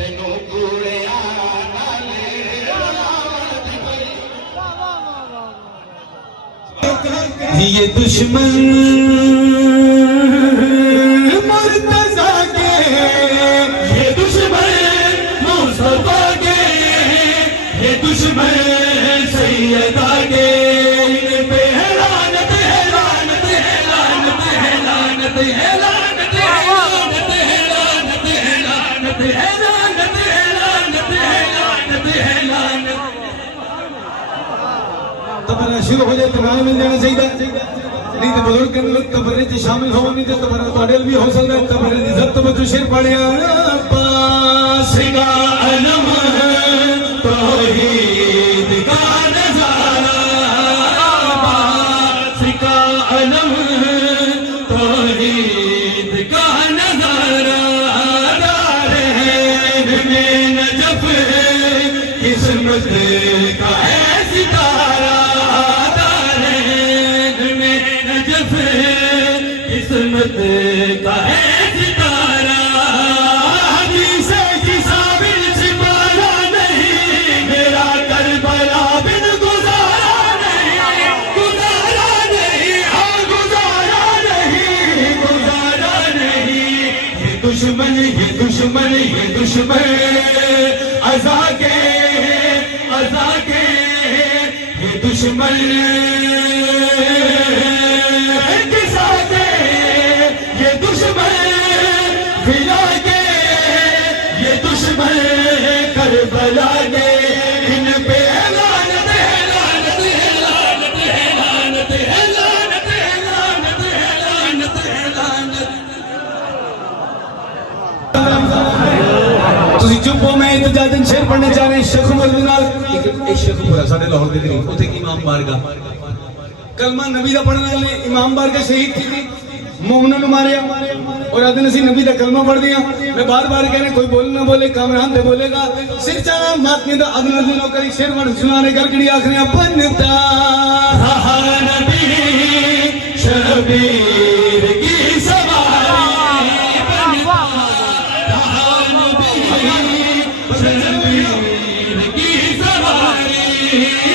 تینوں کوڑیا یہ دشمن مرتضیٰ کے، یہ دشمن مصطفیٰ کے، یہ دشمن سیدہ کے، ان پہ لعنت ہے، لعنت ہے، لعنت ہے، لعنت ہے، لعنت ہے، لعنت ہے، لعنت ہے، لعنت ہے، لعنت ہے، لعنت ہے، لعنت ہے، لعنت۔ تبرہ شروع ہو جائے تبرہ مل جانا چاہیے، نہیں تو بزرگ کے لوگ تبرہ سے شامل ہو، نہیں تو تبرہ توڑیل بھی ہو سکتا ہے۔ تبرہ سے زد تو شیر پڑھیا پاس کا علم توحید کا نظارہ، پاس کا علم توحید کا نظارہ، دارین میں نجف قسمت کا ہے ستارہ، قسمت کا ہے ستارہ، حدیث کی ثابت سپارہ نہیں، میرا کربلا بن گزارا نہیں، گزارا نہیں، ہاں گزارا نہیں، گزارا نہیں۔ یہ دشمن، یہ دشمن، یہ دشمن عزا کے، عزا کے، یہ دشمن کربلا کے، ان پہ لعنت ہے، لعنت ہے، لعنت ہے، لعنت ہے، لعنت ہے، لعنت ہے، لعنت ہے، لعنت۔ تسی چپ ہو، میں احتجاجاً شعر پڑھنے چاہ رہے ہیں شیخ عمر بن نال، ایک شیخ پورا ساڑھے لاہور دے دیں اتھے کی امام بارگاہ کلمہ نبی دا پڑھنے والے امام بارگاہ شہید تھی، مومنوں نے ماریا اور آدھے نسی نبی دا کلمہ پڑھ دیا۔ میں بار بار کہنے کوئی بول نہ بولے، کامران دے بولے گا سر چاہا ماتنی دا اگلا دنوں کری شیر وڑ سنانے گل کڑی آخریاں بنتا رہا نبی شبیر کی سواری، بنتا رہا نبی شبیر کی سواری،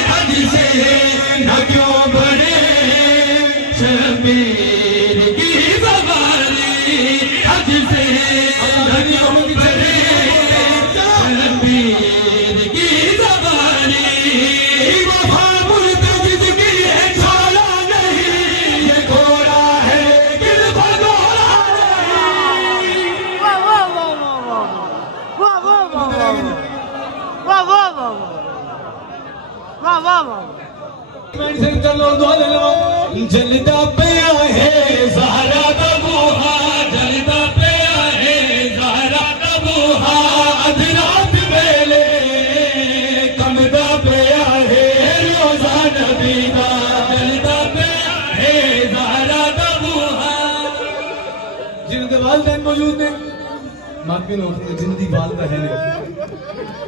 حج سے نہ کیوں بڑے شبیر کی سواری، حج سے نہ کیوں بڑے شبیر کی سواری، وفا مرتضی کی ہے چھوڑا نہیں، یہ گھوڑا ہے لیکن بھگوڑا نہیں۔ واہ واہ واہ واہ واہ واہ واہ واہ واہ واہ واہ واہ۔ جلدا پیا ہے زہرا کا بوہا، جلدا پیا ہے زہرا کا بوہا، ادرات ویلے کمدا پیا ہے روزہ نبی دا، جلدا پیا ہے زہرا کا بوہا۔ جن دے والدین موجود نے، ماں نو جن دی والدہ ہے نے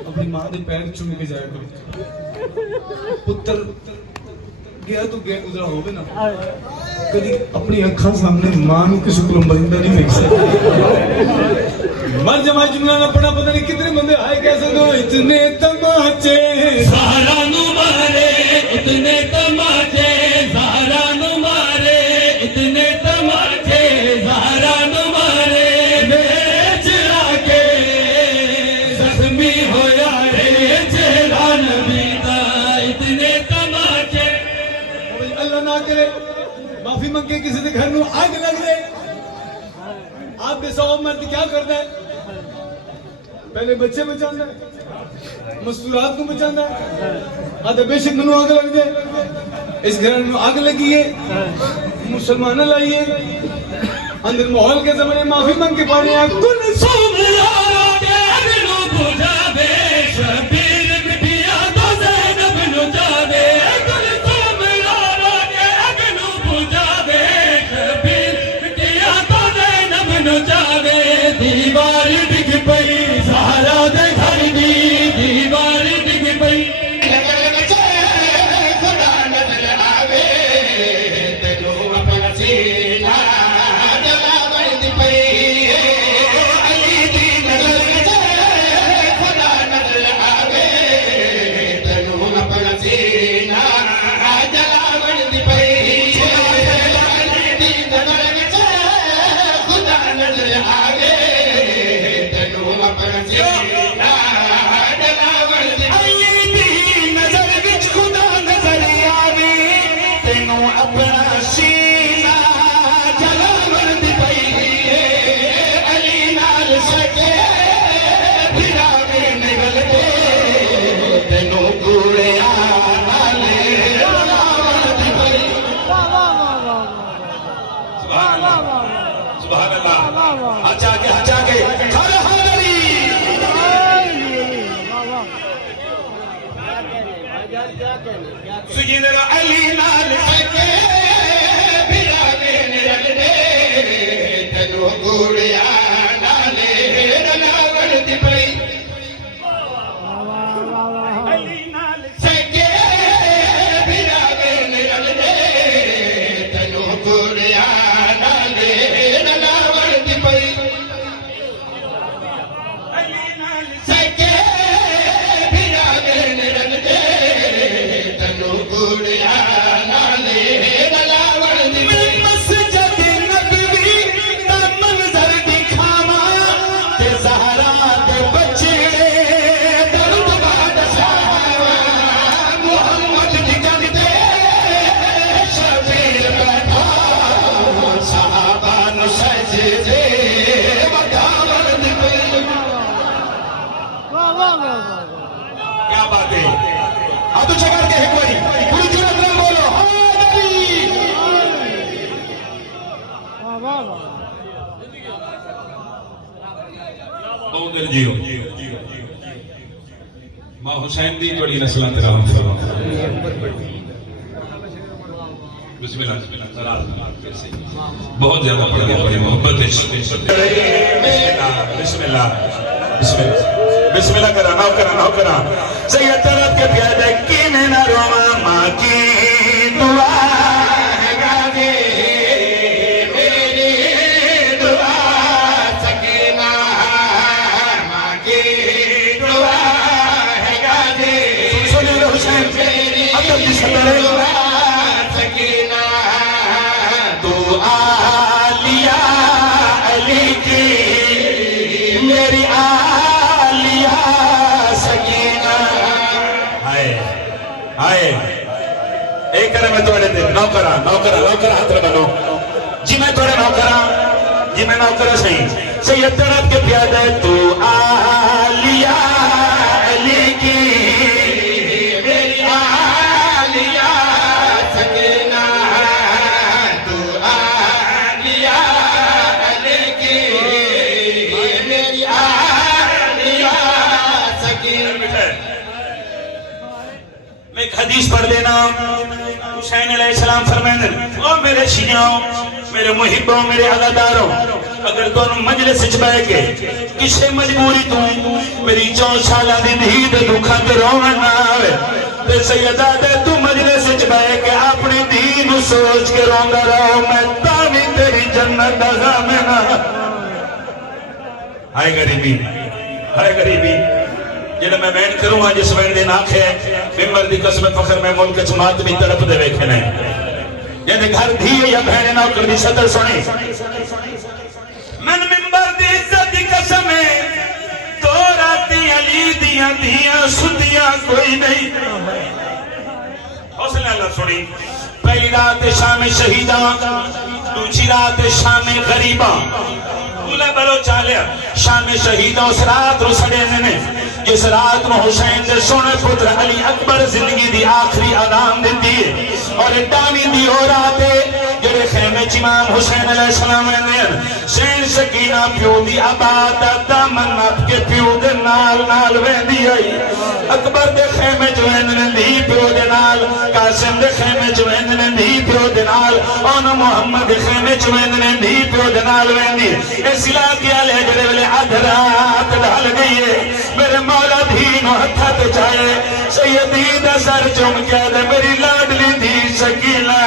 اپنی ماں دے پیر چوم کے جایا کرو، پتر گیا تو گیا گزرا ہوگا نا، کدی اپنی اکھاں سامنے ماں نو کسی کو مرندہ نہیں دیکھ سکتا۔ مر جماعت جملہ نہ پڑھا، پتہ نہیں کتنے بندے آئے کیسے دو، اتنے تماچے زہرا نو مارے، اتنے تماچے زہرا نو مارے، اتنے تماچے زہرا نو مارے، چرا کے زخمی ہویا رے چہرہ نبی دا، اتنے تماچے۔ اللہ نہ کرے معافی منگے کسی دے گھر نو آگ لگ دے، آپ کے سواب مرد کیا کرتا ہے؟ پہلے بچے بچانا ہے، مستورات کو بچانا ہے، آدھے بے شک منو آگ لگ جائے، اس گھر میں آگ لگی ہے، مسلمانہ لائیے اندر ماحول کے زمانے معافی منگ کے پانے ہیں کل سومرا کے اگلو بجا بے شبیر مٹیا تو زینب نو جاوے، کل سومرا کے اگلو بجا بے شبیر مٹیا تو زینب نو جاوے، دیوار ڈگ پئی زہرا دے گھر دی، دیوار ڈگ پئی خدا نظر آوے تینوں اپنا سینہ جلا بند پئی، سکینہ جلاوڑ دی آئی دی نظر وچ خدا نظر آوے تینوں اپنا سینہ جلاوڑ دی پئی علی نال سکے پھراوے نگل دے تینوں کوڑیاں نالے جلاوڑ دی پئی سبحان اللہ ہچا کے ہر حاضری سیدنا علی نال سکے پھراوے نگل دے تینوں کوڑیاں نالے جلاوڑ دی پئی سکے پھراوے نگل دے تینوں کوڑیاں نالے جلاوڑ دی پئی سکے پھراوے نگل دے تینوں کوڑیاں نالے جلاوڑ دی پئی مسجد نبوی دا منظر دکھاواں تے زہرا دے بچڑے درد بادشاہ محمد دی جگ دے شبیر بیٹھا صحابہ نو سجدے وڈاوڑ دی پئی کیا بات ہے ہاتھ اونچا کر کے ایک باری پوری جرات میں بولو حاضری بہت دل جیو ماں حسین دی بڑی نسلیں تیرا ہم فرما بسم اللہ بہت زیادہ پڑھ گیا بڑی محبت ہے بسم اللہ بسم اللہ کرا نو کرا سید طرف کے پیادے کی میں نہ روما ماں کی دعا ہے گانے میری دعا سکینہ ماں کی دعا ہے گانے سنی لو حسین میری اب تک جس طرح دعا سکینہ دعا لیا علی کی میری آلیا سکینہ آئے ایک کرے میں توڑے دے نوکرہ ہاتھ رکھو جی میں توڑے نوکرہ جی میں نوکرہ سید طرف کے پیادے تو آلیا علی کی میری آلیا سکینہ دعا لیا علی کی میری آلیا سکینہ میں ایک حدیث پڑھ دینا حسین علیہ السلام فرمائیں او میرے شیعوں میرے محبوں میرے عزاداروں اگر تم مجلس وچ بیٹھ کے کسے مجبوری تو میری 4 سالاں دی دھی دے دکھاں تے رونا نہ آوے تے سیدہ دے تو مجلس وچ بیٹھ کے اپنی دھی نو سوچ کے روندا رہو میں تاوی تیری جنت دا ضامن ہائے غریبی جنہاں میں بین کروں گا جس وین دن آنکھے ممبر دی قسم فخر میں ملک چمات بھی طرف دے ویکھے نہیں یعنی گھر دھی یا بہنے نوکر دی صدر سنی من ممبر دی عزت دی قسم ہے تو راتی علی دیاں سدیاں کوئی نہیں حوصلہ اللہ سنی پہلی رات شام شہیداں دوسری رات شام غریباں بولا بلو چالیا شام شہیداں اس رات رو سڑے نے جس رات میں حسین دے سونے پتر علی اکبر زندگی دی آخری آدام دیتی ہے اور ڈانی دی ہو رات ہے جڑے خیمے امام حسین علیہ السلام نے سین سکینہ پیو دی آباد دامن نپ کے پیو دے نال ویندی آئی اکبر دے خیمے جوین نے دی پیو دے نال قاسم دے خیمے جوین نے دی پیو دے نال اور محمد دے خیمے جوین نے دی پیو دے نال ویندی اس علاقے والے جڑے ویلے ادھرات ڈال گئی ہے میرے مولا دھینو ہتھا تے جائے سیدی دا سر چم کے دے میری لاڈلی دی سکینہ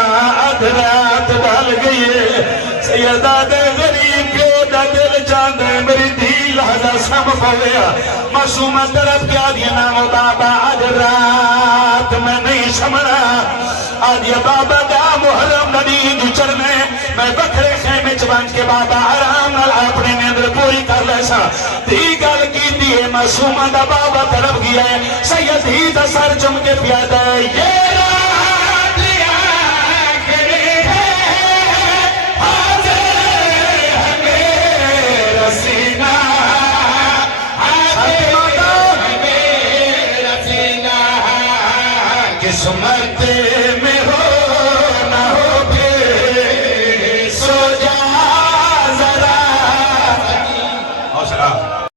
ادھرات ڈال گئی ہے سیدہ دے غریب پیو دا دل جاندے میری دھی لہذا سم پویا معصومہ طرف کیا دیا نام بابا آج رات میں نہیں سمنا آج بابا دا محرم ندی جو چرنے میں بکھرے خیمے چبانچ کے بابا آرام نال اپنی نیندر پوری کر لیسا دی گل کی معصومہ دا بابا طرف گیا ہے سید ہی دا سر چم کے پیادا ہے یہ رات آخری ہے حاضر ہے میرا سینہ حاضر ہے میرا سینہ قسمت